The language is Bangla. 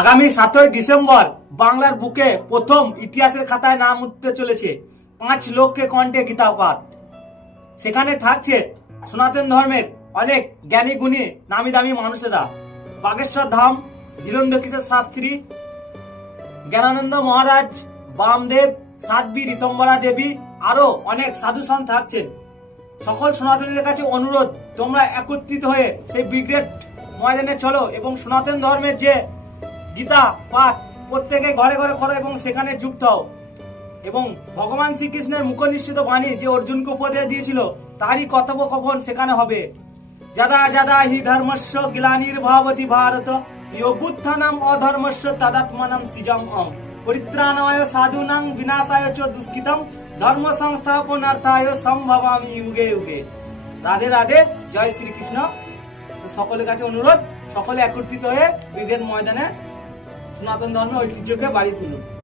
আগামী সাতই ডিসেম্বর বাংলার বুকে প্রথম ইতিহাসের খাতায় নাম উঠতে চলেছে। পাঁচ লক্ষে কণ্ঠে গীতা পাঠ সেখানে থাকছে সনাতন ধর্মের অনেক জ্ঞানী গুণী নামি দামি মানুষেরা। বাগেশ্বর ধাম, ধীরেন্দ্র কিশোর শাস্ত্রী, জ্ঞানানন্দ মহারাজ, বামদেব সাধ্বী ঋতম্বরা দেবী আরও অনেক সাধু সন্ত থাকছেন। সকল সনাতনীদের কাছে অনুরোধ, তোমরা একত্রিত হয়ে সেই ব্রিগেড ময়দানে চলো এবং সনাতন ধর্মের যে গীতা, পাঠ প্রত্যেকে ঘরে ঘরে করো এবং সেখানে যুক্ত হও। এবং ভগবান শ্রীকৃষ্ণের মুখনিশ্চিত বাণী যে অর্জুনকে উপদেশ দিয়েছিল, তারই কথোপকথন সেখানে হবে। যাদা যাদা হি ধর্মস্য গ্লানির ভাবতি ভারত ইয়বুত্থানাম অধর্মস্য তদাত্মানাম সিজম অম পরিত্রাণায় সাধুনাং বিনাশায় চ দুষ্কৃতম, ধর্ম সংস্থাপনার্থায় সম্ভবামি যুগে যুগে। রাধে রাধে, জয় শ্রীকৃষ্ণ। সকলের কাছে অনুরোধ, সকলে একত্রিত হয়ে ব্রিগেড ময়দানে সনাতন ধর্মের ঐতিহ্যকে বাড়ি তুলুন।